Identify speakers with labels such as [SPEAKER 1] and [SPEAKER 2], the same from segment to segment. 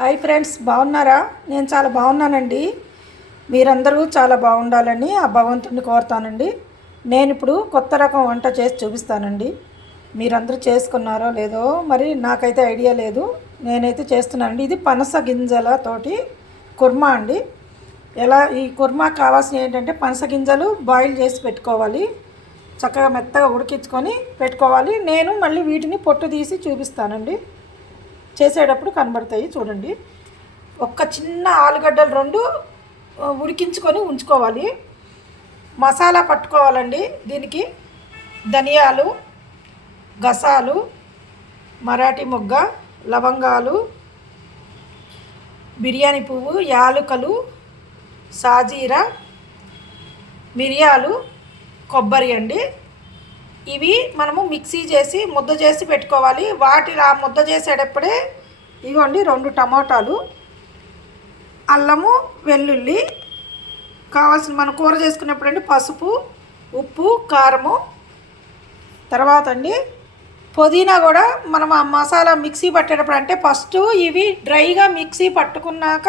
[SPEAKER 1] Hi friends బాగున్నారా? నేను చాలా బాగున్నానండి. మీరందరూ చాలా బాగుండాలని ఆ భగవంతుడిని కోరుతానండి. నేను ఇప్పుడు కొత్త రకం వంట చేసి చూపిస్తానండి. మీరందరూ చేసుకున్నారో లేదో మరి నాకైతే ఐడియా లేదు. నేనైతే చేస్తున్నానండి. ఇది పనస గింజలతోటి కుర్మా అండి. ఎలా ఈ కుర్మా కావాల్సిన ఏంటంటే పనస గింజలు బాయిల్ చేసి పెట్టుకోవాలి. చక్కగా మెత్తగా ఉడికించుకొని పెట్టుకోవాలి. నేను మళ్ళీ వీటిని పొట్టు తీసి చూపిస్తానండి. చేసేటప్పుడు కనబడతాయి చూడండి. ఒక్క చిన్న ఆలుగడ్డలు రెండు ఉడికించుకొని ఉంచుకోవాలి. మసాలా పట్టుకోవాలండి. దీనికి ధనియాలు గసాలు మరాఠీ మొగ్గ లవంగాలు బిర్యానీ పువ్వు యాలుకలు సాజీరా మిరియాలు కొబ్బరి అండి. ఇవి మనము మిక్సీ చేసి ముద్ద చేసి పెట్టుకోవాలి. వాటి ఆ ముద్ద చేసేటప్పుడే ఇవ్వండి రెండు టమాటాలు అల్లము వెల్లుల్లి కావాల్సిన మనం కూర చేసుకున్నప్పుడు అండి పసుపు ఉప్పు కారము. తర్వాత అండి పుదీనా కూడా మనం ఆ మసాలా మిక్సీ పట్టేటప్పుడు అంటే ఫస్ట్ ఇవి డ్రైగా మిక్సీ పట్టుకున్నాక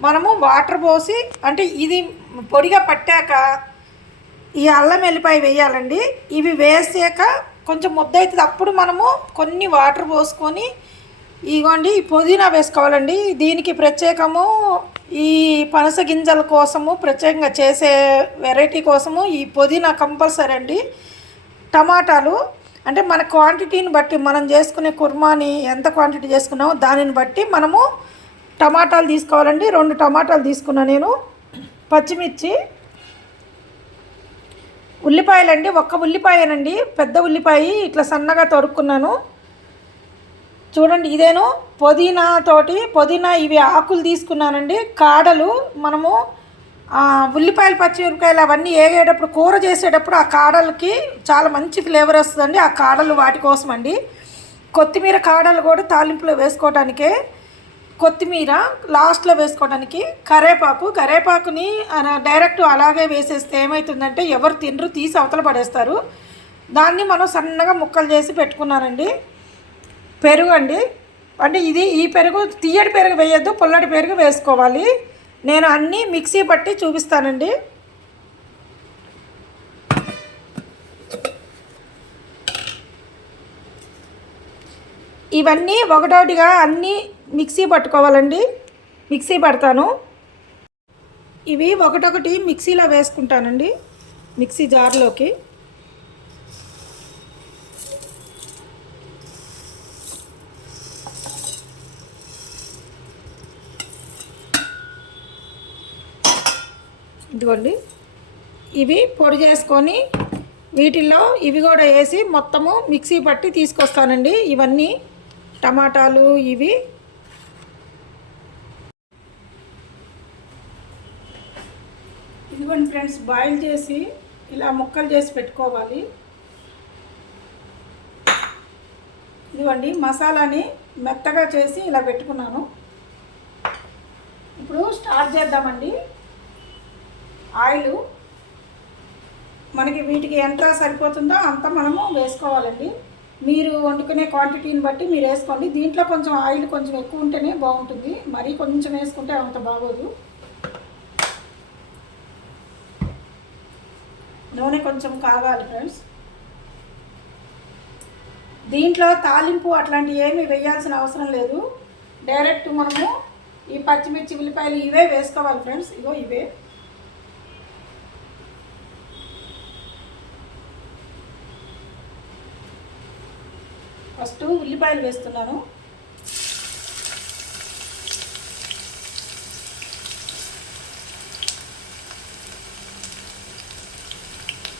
[SPEAKER 1] మనము వాటర్ పోసి అంటే ఇది పొడిగా పట్టాక ఈ అల్లం వెల్లిపాయ వేయాలండి. ఇవి వేసాక కొంచెం ముద్ద అవుతుంది. అప్పుడు మనము కొన్ని వాటర్ పోసుకొని ఇగోండి ఈ పుదీనా వేసుకోవాలండి. దీనికి ప్రత్యేకము ఈ పనస గింజల కోసము ప్రత్యేకంగా చేసే వెరైటీ కోసము ఈ పుదీనా కంపల్సరీ అండి. టమాటాలు అంటే మన క్వాంటిటీని బట్టి మనం చేసుకునే కుర్మాని ఎంత క్వాంటిటీ చేసుకున్నామో దానిని బట్టి మనము టమాటాలు తీసుకోవాలండి. రెండు టమాటాలు తీసుకున్నా నేను. పచ్చిమిర్చి ఉల్లిపాయలండి ఒక్క ఉల్లిపాయనండి. పెద్ద ఉల్లిపాయ ఇట్లా సన్నగా తరుక్కున్నాను. చూడండి ఇదేను పుదీనా తోటి పుదీనా ఇవి ఆకులు తీసుకున్నానండి. కాడలు మనము ఉల్లిపాయలు పచ్చిమిరపకాయలు అవన్నీ వేగేటప్పుడు కూర చేసేటప్పుడు ఆ కాడలకి చాలా మంచి ఫ్లేవర్ వస్తుందండి. ఆ కాడలు వాటి కోసం అండి కొత్తిమీర కాడలు కూడా తాలింపులో వేసుకోవటానికే కొత్తిమీర లాస్ట్లో వేసుకోవడానికి కరేపాకు. కరేపాకుని డైరెక్ట్ అలాగే వేసేస్తే ఏమవుతుందంటే ఎవరు తినరు తీసి అవతల పడేస్తారు. దాన్ని మనం సన్నగా ముక్కలు చేసి పెట్టుకున్నానండి. పెరుగు అండి అంటే ఇది ఈ పెరుగు తీయటి పెరుగు వేయద్దు పుల్లటి పెరుగు వేసుకోవాలి. నేను అన్నీ మిక్సీ పట్టి చూపిస్తానండి. ఇవన్నీ ఒకటోటిగా అన్నీ మిక్సీ పట్టుకోవాలండి. మిక్సీ పడతాను. ఇవి ఒకటొకటి మిక్సీలో వేసుకుంటానండి. మిక్సీ జార్లోకి. ఇదిగోండి. ఇవి పొడి చేసుకొని వీటిల్లో ఇవి కూడా వేసి మొత్తము మిక్సీ పట్టి తీసుకొస్తానండి. ఇవన్నీ టమాటాలు ఇవి. ఇదిగోండి ఫ్రెండ్స్ బాయిల్ చేసి ఇలా ముక్కలు చేసి పెట్టుకోవాలి. ఇదిగోండి మసాలాని మెత్తగా చేసి ఇలా పెట్టుకున్నాను. ఇప్పుడు స్టార్ట్ చేద్దామండి. ఆయిల్. మనకి వీటికి ఎంత సరిపోతుందో అంత మనము వేసుకోవాలండి. మీరు వండుకునే క్వాంటిటీని బట్టి మీరు వేసుకోండి. దీంట్లో కొంచెం ఆయిల్ కొంచెం ఎక్కువ ఉంటేనే బాగుంటుంది. మరీ కొంచెం వేసుకుంటే అంత బాగోదు. నూనె కొంచెం కావాలి ఫ్రెండ్స్ దీంట్లో తాలింపు అట్లాంటివి ఏమి వేయాల్సిన అవసరం లేదు. డైరెక్ట్ మనము ఈ పచ్చిమిర్చి ఉల్లిపాయలు ఇవే వేసుకోవాలి ఫ్రెండ్స్ ఇగో ఇవే. ఫస్ట్ ఉల్లిపాయలు వేస్తున్నాను.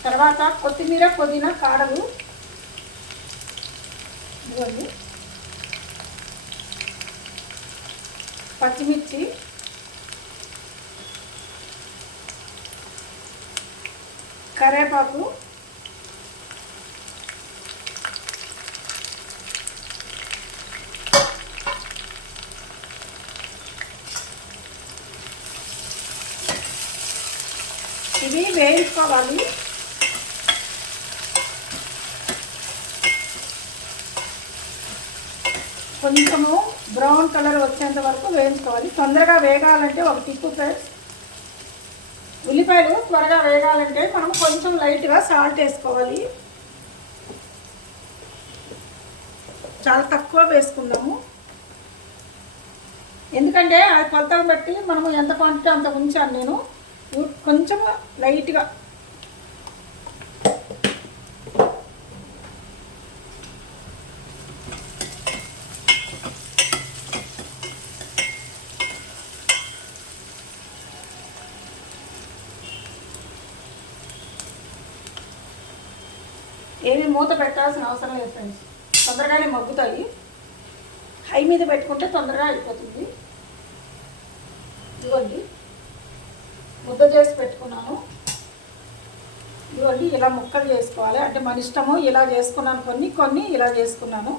[SPEAKER 1] తర్వాత కొత్తిమీర పుదీనా కాడలు. ఇవ్వండి పచ్చిమిర్చి. కరేపాకు ఇవి వేసుకోవాలి కొంచెము బ్రౌన్ కలర్ వచ్చేంత వరకు వేయించుకోవాలి. తొందరగా వేగాలంటే ఒక టిప్పు ఫ్రెండ్స్. ఉల్లిపాయలు త్వరగా వేగాలంటే మనం కొంచెం లైట్గా సాల్ట్ వేసుకోవాలి. చాలా తక్కువ వేసుకుందాము. ఎందుకంటే ఆ కొలతలు బట్టి మనము ఎంత క్వాంటిటీ అంత ఉంచాను నేను. కొంచెం లైట్గా ఏమి మూత పెట్టాల్సిన అవసరం లేదు ఫ్రెండ్స్ తొందరగానే మగ్గుతాయి. హై మీద పెట్టుకుంటే తొందరగా అయిపోతుంది. ఇదిగోండి ముద్ద చేసి పెట్టుకున్నాను. ఇదిగోండి ఇలా ముక్కలు చేసుకోవాలి. అంటే మన ఇష్టము ఇలా చేసుకున్నాను. కొన్ని కొన్ని ఇలా చేసుకున్నాను.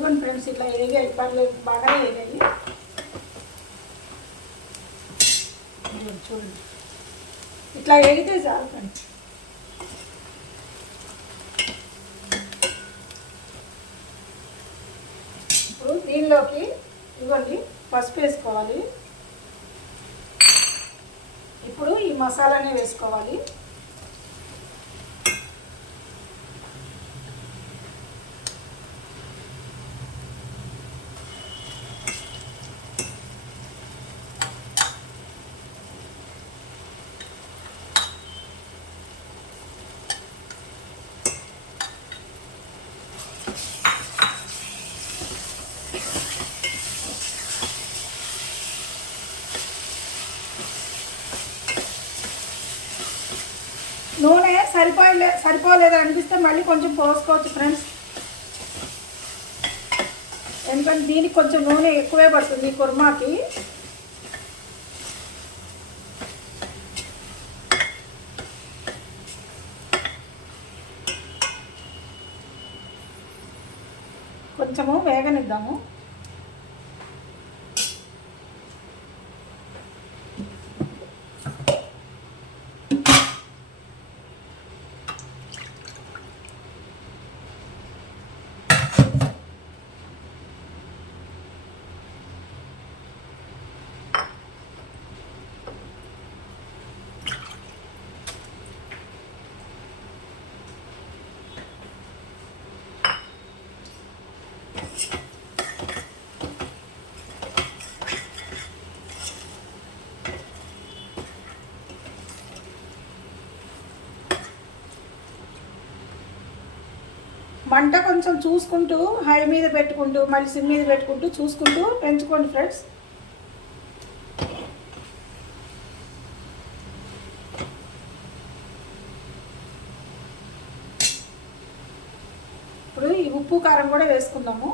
[SPEAKER 1] ఇదిగోండి ఫ్రెండ్స్ ఇట్లా ఏగాయి పర్లేదు బాగానే ఏగాయి చూడండి. ఇట్లా ఏగితే చాలు ఫ్రెండ్స్. ఇప్పుడు దీనిలోకి ఇదిగోండి పసుపు వేసుకోవాలి. ఇప్పుడు ఈ మసాలానే వేసుకోవాలి నూనె సరిపోయలే సరిపోలేదు అనిపిస్తే మళ్ళీ కొంచెం పోసుకోవచ్చు ఫ్రెండ్స్ ఎందుకంటే దీనికి కొంచెం నూనె ఎక్కువే పడుతుంది ఈ కుర్మాకి. కొంచెము వేగనిద్దాము. మంట కొంచెం చూసుకుంటూ హై మీద పెట్టుకుంటూ మళ్ళీ సిమ్ మీద పెట్టుకుంటూ చూసుకుంటూ పెంచుకోండి ఫ్రెండ్స్. ఇప్పుడు ఈ ఉప్పు కారం కూడా వేసుకుందాము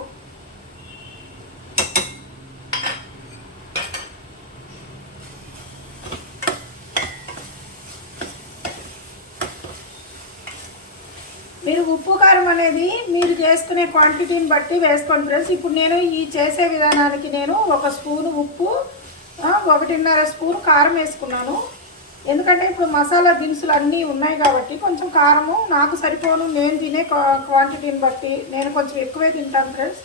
[SPEAKER 1] మీరు ఉప్పు కారం అనేది మీరు చేసుకునే క్వాంటిటీని బట్టి వేసుకోండి ఫ్రెండ్స్. ఇప్పుడు నేను ఈ చేసే విధానానికి నేను ఒక స్పూను ఉప్పు ఒకటిన్నర స్పూన్ కారం వేసుకున్నాను. ఎందుకంటే ఇప్పుడు మసాలా దినుసులు అన్నీ ఉన్నాయి కాబట్టి కొంచెం కారము నాకు సరిపోను నేను తినే క్వాంటిటీని బట్టి నేను కొంచెం ఎక్కువే తింటాను ఫ్రెండ్స్.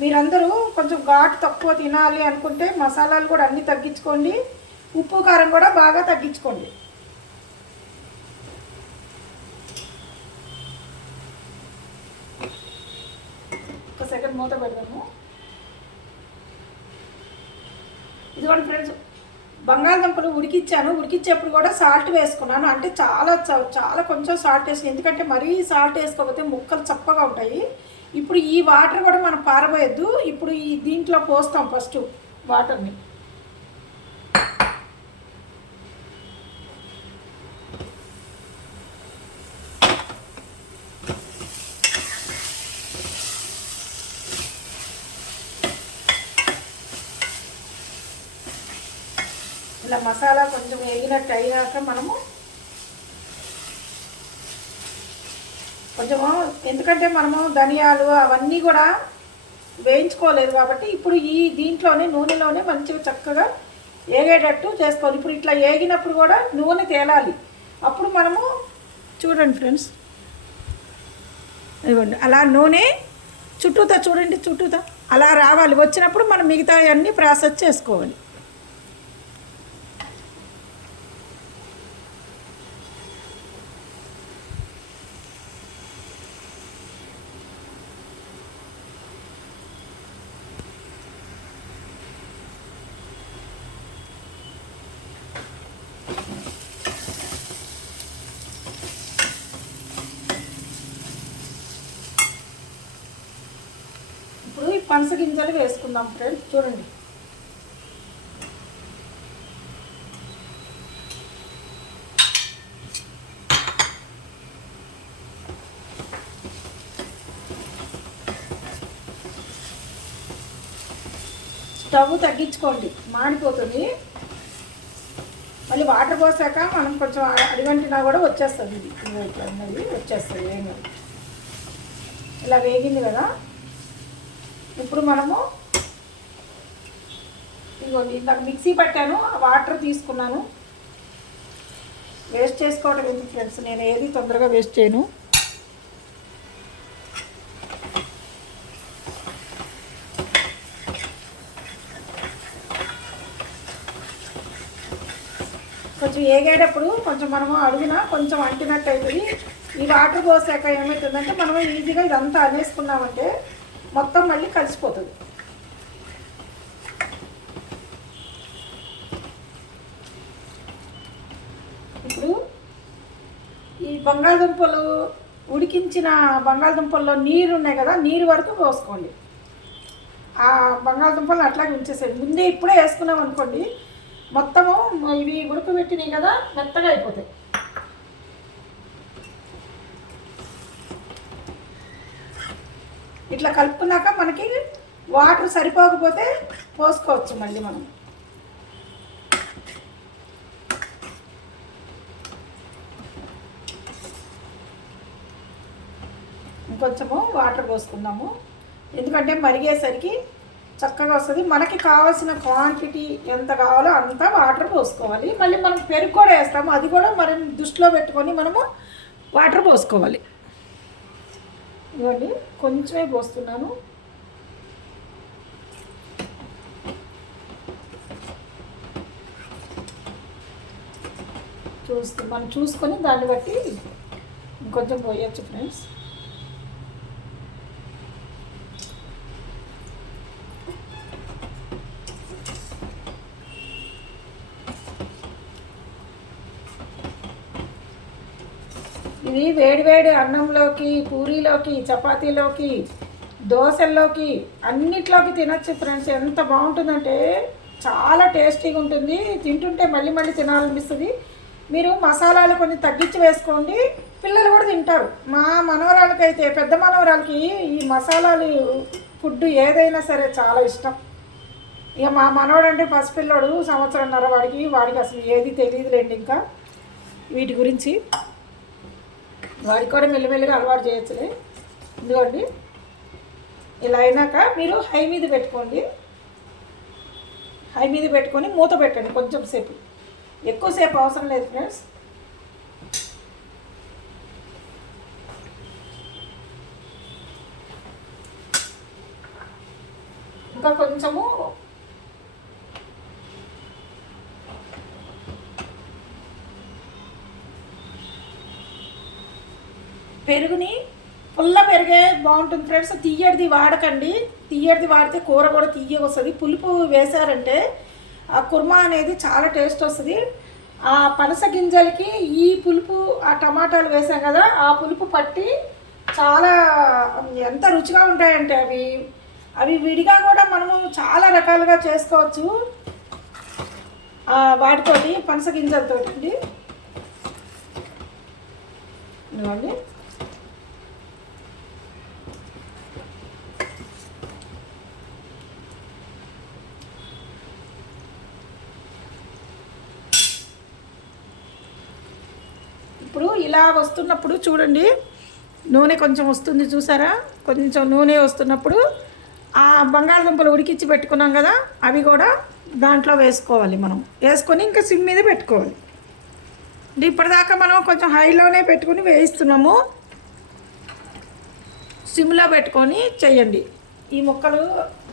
[SPEAKER 1] మీరందరూ కొంచెం ఘాటు తక్కువ తినాలి అనుకుంటే మసాలాలు కూడా అన్నీ తగ్గించుకోండి. ఉప్పు కారం కూడా బాగా తగ్గించుకోండి. మూత పెడదాము. ఇదిగోండి ఫ్రెండ్స్ బంగాళదుంపలు ఉడికిచ్చాను. ఉడికిచ్చేప్పుడు కూడా సాల్ట్ వేసుకున్నాను. అంటే చాలా చ- చాలా కొంచెం సాల్ట్ వేసి ఎందుకంటే మరీ సాల్ట్ వేసుకోకపోతే ముక్కలు చప్పగా ఉంటాయి. ఇప్పుడు ఈ వాటర్ కూడా మనం పారబోయద్దు. ఇప్పుడు ఈ దీంట్లో పోస్తాం ఫస్ట్ వాటర్ని. మసాలా కొంచెం వేగినట్టు అయ్యాక మనము కొంచెము ఎందుకంటే మనము ధనియాలు అవన్నీ కూడా వేయించుకోలేదు కాబట్టి ఇప్పుడు ఈ దీంట్లోనే నూనెలోనే మంచిగా చక్కగా ఏగేటట్టు చేసుకోవాలి. ఇప్పుడు ఇట్లా ఏగినప్పుడు కూడా నూనె తేలాలి. అప్పుడు మనము చూడండి ఫ్రెండ్స్ ఇవ్వండి అలా నూనె చుట్టూతా చూడండి చుట్టూతా అలా రావాలి. వచ్చినప్పుడు మనం మిగతా అన్నీ ప్రాసెస్ చేసుకోవాలి ఇప్పుడు ఈ పనస చేసుకుందాం ఫ్రెండ్స్ చూడండి. స్టవ్ తగ్గించుకోండి. మాడిపోతుంది. మళ్ళీ వాటర్ పోసాక మనం కొంచెం అడిగంటినా కూడా వచ్చేస్తుంది ఇది. ఇదిగో ఇట్లా వచ్చేస్తుంది ఏమి ఇలా వేగింది కదా. ఇప్పుడు మనము ఇదిగోండి ఇందాక మిక్సీ పట్టాను ఆ వాటర్ తీసుకున్నాను. వేస్ట్ చేసుకోవడం ఎందుకు ఫ్రెండ్స్? నేను ఏది తొందరగా వేస్ట్ చేయను. కొంచెం ఏగేటప్పుడు కొంచెం మనము అడిగినా కొంచెం అంటినట్టు అవుతుంది ఈ వాటర్ పోసాక ఏమవుతుందంటే మనం ఈజీగా ఇదంతా అనేసుకున్నామంటే మొత్తం మళ్ళీ కలిసిపోతుంది ఇప్పుడు ఈ బంగాళదుంపలు ఉడికించిన బంగాళదుంపల్లో నీరు ఉన్నాయి కదా నీరు వరకు పోసుకోండి. ఆ బంగాళదుంపలు అట్లాగే ఉంచేసేయండి. ముందే ఇప్పుడే వేసుకున్నాం అనుకోండి మొత్తము ఇవి ఉడకబెట్టినాయి కదా మెత్తగా అయిపోతాయి. ఇట్లా కలుపుకున్నాక మనకి వాటర్ సరిపోకపోతే పోసుకోవచ్చు మళ్ళీ మనం. ఇంకొంచెము వాటర్ పోసుకుందాము. ఎందుకంటే మరిగేసరికి చక్కగా వస్తుంది. మనకి కావాల్సిన క్వాంటిటీ ఎంత కావాలో అంత వాటర్ పోసుకోవాలి. మళ్ళీ మనం పెరుగు కూడా వేస్తాము. అది కూడా మనం దృష్టిలో పెట్టుకొని మనము వాటర్ పోసుకోవాలి. ఇవ్వండి కొంచెమే పోస్తున్నాను. చూస్తూ మనం చూసుకొని దాన్ని బట్టి ఇంకొంచెం పోయొచ్చు ఫ్రెండ్స్ ఇది వేడివేడి అన్నంలోకి పూరీలోకి చపాతీలోకి దోశల్లోకి అన్నిట్లోకి తినచ్చు ఫ్రెండ్స్. ఎంత బాగుంటుందంటే చాలా టేస్టీగా ఉంటుంది. తింటుంటే మళ్ళీ మళ్ళీ తినాలనిపిస్తుంది. మీరు మసాలాలు కొంచెం తగ్గించి వేసుకోండి. పిల్లలు కూడా తింటారు. మా మనవరాలకైతే పెద్ద మనవరాలకి ఈ మసాలాలు ఫుడ్ ఏదైనా సరే చాలా ఇష్టం. ఇక మా మనవడు అంటే పసిపిల్లోడు సంవత్సరంన్నర వాడికి వాడికి అసలు ఏది తెలియదులేండి ఇంకా. వీటి గురించి వాడికి కూడా మెల్లిమెల్లిగా అలవాటు చేయొచ్చులే. ఇదిగోండి. ఇలా అయినాక మీరు హై మీద పెట్టుకోండి. హై మీద పెట్టుకొని మూత పెట్టండి కొంచెం సేపు. ఎక్కువసేపు అవసరం లేదు ఫ్రెండ్స్. ఇంకా కొంచెము పెరుగుని పుల్ల పెరిగే బాగుంటుంది ఫ్రెండ్స్. తీయడిది వాడకండి. తీయడిది వాడితే కూర కూడా తీయగా వస్తుంది. పులుపు వేశారంటే ఆ కుర్మా అనేది చాలా టేస్ట్ వస్తుంది. ఆ పనస గింజలకి ఈ పులుపు ఆ టమాటాలు వేసాం కదా ఆ పులుపు పట్టి చాలా ఎంత రుచిగా ఉంటాయంటే అవి. అవి విడిగా కూడా మనము చాలా రకాలుగా చేసుకోవచ్చు. వాటితోటి పనస గింజలతోటి అండి. ఇప్పుడు ఇలా వస్తున్నప్పుడు చూడండి నూనె కొంచెం వస్తుంది చూసారా? కొంచెం నూనె వస్తున్నప్పుడు ఆ బంగాళదుంపలు ఉడికించి పెట్టుకున్నాం కదా అవి కూడా దాంట్లో వేసుకోవాలి మనం. వేసుకొని ఇంకా సిమ్ మీద పెట్టుకోవాలి. అంటే ఇప్పటిదాకా మనం కొంచెం హైలోనే పెట్టుకుని వేయిస్తున్నాము. సిమ్లో పెట్టుకొని చెయ్యండి ఈ ముక్కలు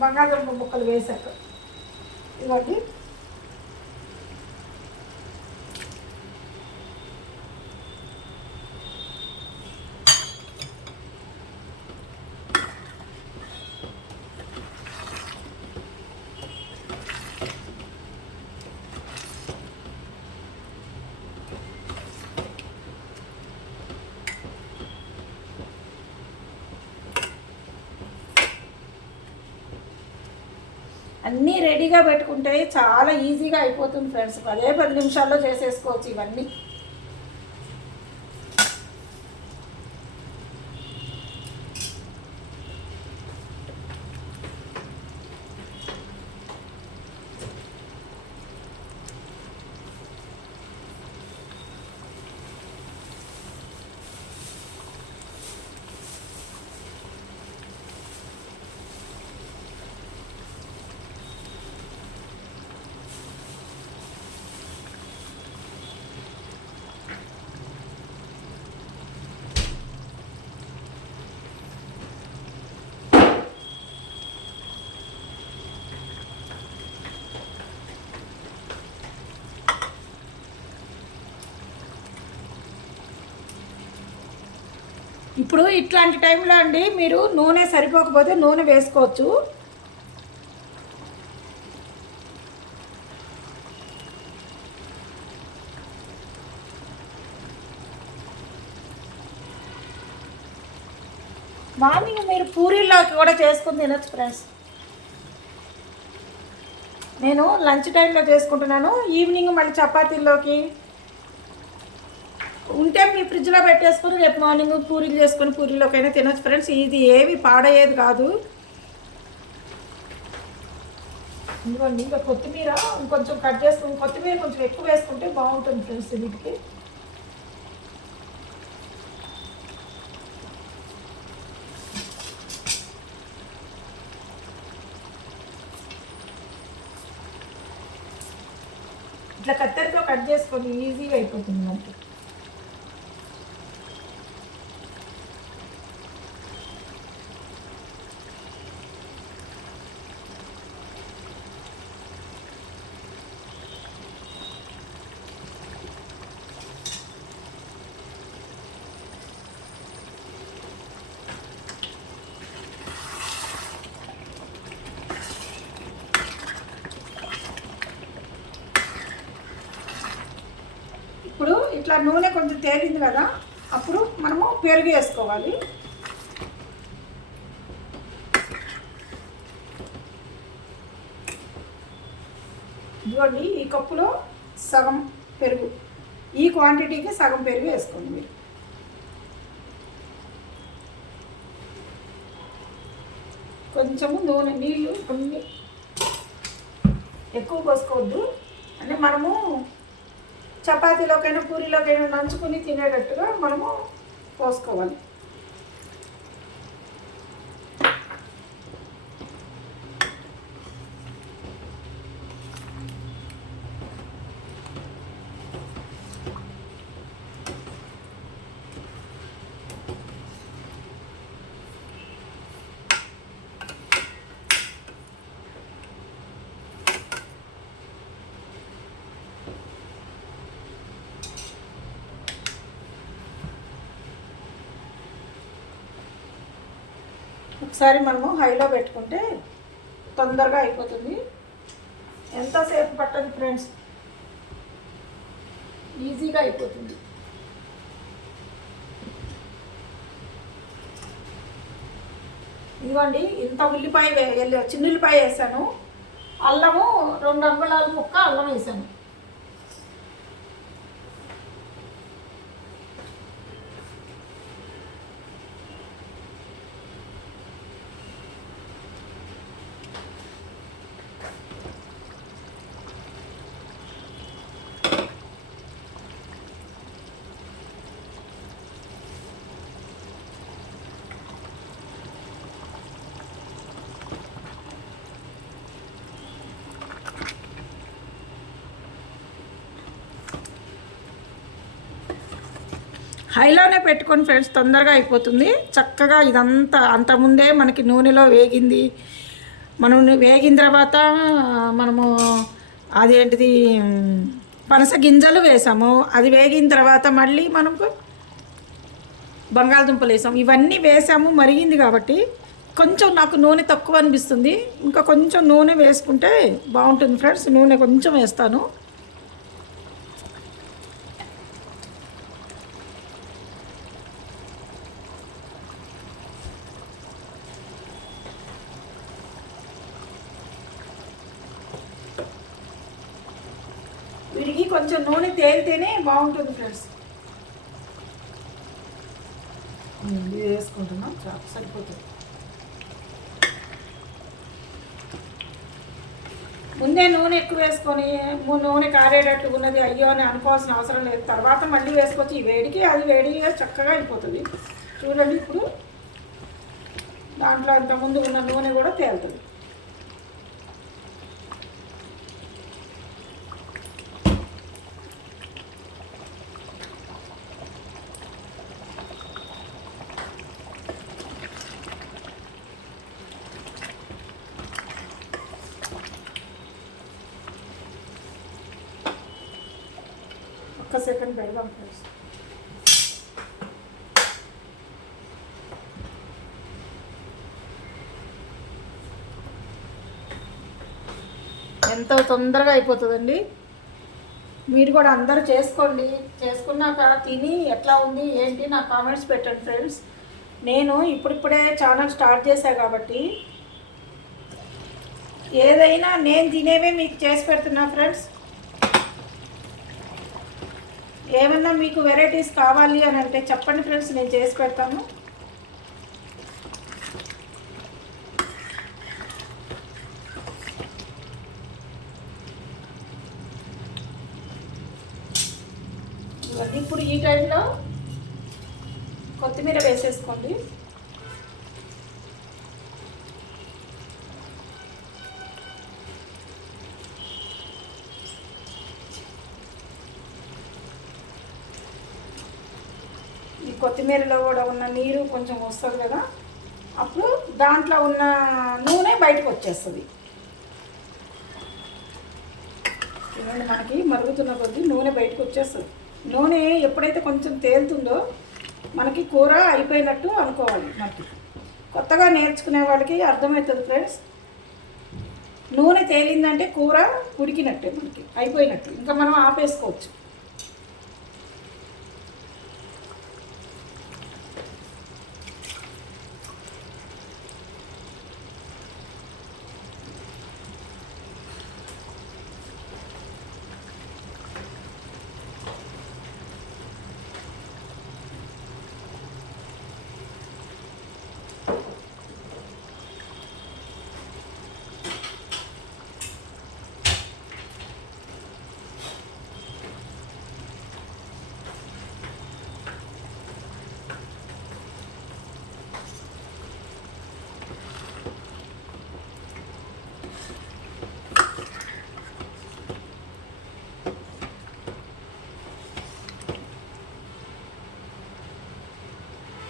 [SPEAKER 1] బంగాళదుంప ముక్కలు వేసాక ఇవ్వండి. అన్నీ రెడీగా పెట్టుకుంటే చాలా ఈజీగా అయిపోతుంది ఫ్రెండ్స్ పదే పది నిమిషాల్లో చేసేసుకోవచ్చు ఇవన్నీ. ఇప్పుడు ఇట్లాంటి టైంలో అండి మీరు నూనె సరిపోకపోతే నూనె వేసుకోవచ్చు. మార్నింగ్ మీరు పూరీల్లోకి కూడా చేసుకుని తినొచ్చు ఫ్రెండ్స్. నేను లంచ్ టైంలో చేసుకుంటున్నాను. ఈవినింగ్ మళ్ళీ చపాతీల్లోకి ఉంటే మీ ఫ్రిడ్జ్లో పెట్టేసుకొని రేపు మార్నింగ్ పూరీలు చేసుకొని పూరీలోకైనా తినొచ్చు ఫ్రెండ్స్. ఇది ఏవి పాడయ్యేది కాదు. ఇదిగోండి ఇంకా కొత్తిమీర ఇంకొంచెం కట్ చేసుకుని కొత్తిమీర కొంచెం ఎక్కువ వేసుకుంటే బాగుంటుంది ఫ్రెండ్స్ వీటికి. ఇట్లా కత్తెరతో కట్ చేసుకొని ఈజీగా అయిపోతుంది మనకి ఇప్పుడు ఇట్లా నూనె కొంచెం తేలింది కదా అప్పుడు మనము పెరుగు వేసుకోవాలి. ఇదిగోండి ఈ కప్పులో సగం పెరుగు ఈ క్వాంటిటీకి సగం పెరుగు వేసుకోండి మీరు. కొంచెము నూనె నీళ్ళు కొన్ని ఎక్కువ పోసుకోవద్దు. అంటే మనము చపాతీలోకైనా పూరీలోకైనా నంచుకుని తినేటట్టుగా మనము పోసుకోవాలి. ఒకసారి మనము హైలో పెట్టుకుంటే తొందరగా అయిపోతుంది. ఎంతసేపు పట్టదు ఫ్రెండ్స్? ఈజీగా అయిపోతుంది. ఇదిగోండి ఇంత ఉల్లిపాయ వే- చిన్న ఉల్లిపాయ వేసాను. అల్లము రెండు అంగుళాల ముక్క అల్లం వేసాను. హైలోనే పెట్టుకొని ఫ్రెండ్స్ తొందరగా అయిపోతుంది. చక్కగా ఇదంతా అంతకుముందే మనకి నూనెలో వేగింది. మనం వేగిన తర్వాత మనము అదేంటిది పనస గింజలు వేసాము. అది వేగిన తర్వాత మళ్ళీ మనకు బంగాళదుంపలు వేసాము. ఇవన్నీ వేసాము మరిగింది కాబట్టి కొంచెం నాకు నూనె తక్కువ అనిపిస్తుంది. ఇంకా కొంచెం నూనె వేసుకుంటే బాగుంటుంది ఫ్రెండ్స్. నూనె కొంచెం వేస్తాను. విరిగి కొంచెం నూనె తేలితేనే బాగుంటుంది ఫ్రెండ్స్. ఇది వేసుకుంటున్నాం చాలు సరిపోతుంది. ముందే నూనె ఎక్కువ వేసుకొని నూనె కారేటట్టు ఉన్నది అయ్యో అని అనుకోవాల్సిన అవసరం లేదు. తర్వాత మళ్ళీ వేసుకొచ్చి ఈ వేడికి అది వేడిగా చక్కగా అయిపోతుంది. చూడండి ఇప్పుడు దాంట్లో అంత ముందు ఉన్న నూనె కూడా తేలుతుంది. ఒక్క సెకండ్ పెడదాం ఫ్రెండ్స్ ఎంతో తొందరగా అయిపోతుందండి? మీరు కూడా అందరూ చేసుకోండి. చేసుకున్నాక తిని ఎట్లా ఉంది ఏంటి నా కామెంట్స్ పెట్టండి ఫ్రెండ్స్ నేను ఇప్పుడిప్పుడే ఛానల్ స్టార్ట్ చేశాను కాబట్టి ఏదైనా నేను తినేవే మీకు చేసి పెడుతున్నా ఫ్రెండ్స్ ఏమన్నా మీకు వెరైటీస్ కావాలి అని అంటే చెప్పండి ఫ్రెండ్స్ నేను చేసి పెడతాను. ఇప్పుడు ఈ టైంలో కొత్తిమీర వేసేసుకోండి ఈ కొత్తిమీరలో కూడా ఉన్న నీరు కొంచెం వస్తుంది కదా అప్పుడు దాంట్లో ఉన్న నూనె బయటకు వచ్చేస్తుంది. చూడండి మనకి మరుగుతున్న కొద్దీ నూనె బయటకు వచ్చేస్తుంది. నూనె ఎప్పుడైతే కొంచెం తేలుతుందో మనకి కూర అయిపోయినట్టు అనుకోవాలి మనకి. కొత్తగా నేర్చుకునే వాళ్ళకి అర్థమవుతుంది ఫ్రెండ్స్. నూనె తేలిందంటే కూర ఉడికినట్టే మనకి అయిపోయినట్టు. ఇంకా మనం ఆపేసుకోవచ్చు.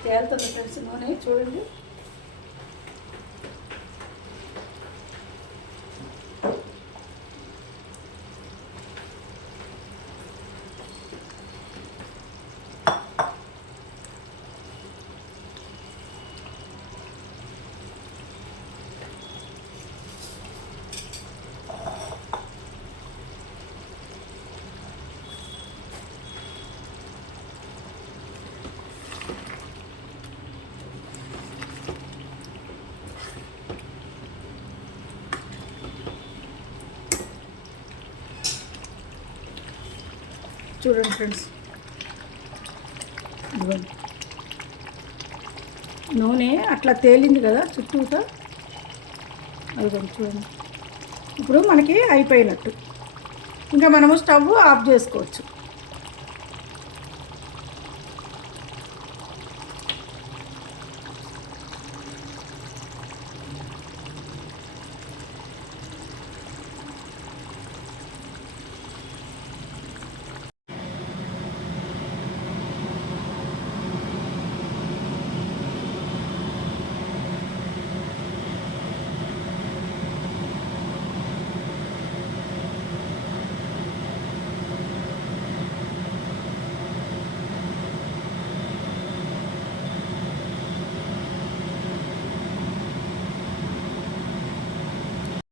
[SPEAKER 1] తేలుతుంది ఫ్రెండ్స్ నూనె చూడండి. చూడండి ఫ్రెండ్స్. ఇదిగోండి నూనె అట్లా తేలింది కదా చుట్టూతో? అదిగోండి చూడండి. ఇప్పుడు మనకి అయిపోయినట్టు. ఇంకా మనము స్టవ్ ఆఫ్ చేసుకోవచ్చు.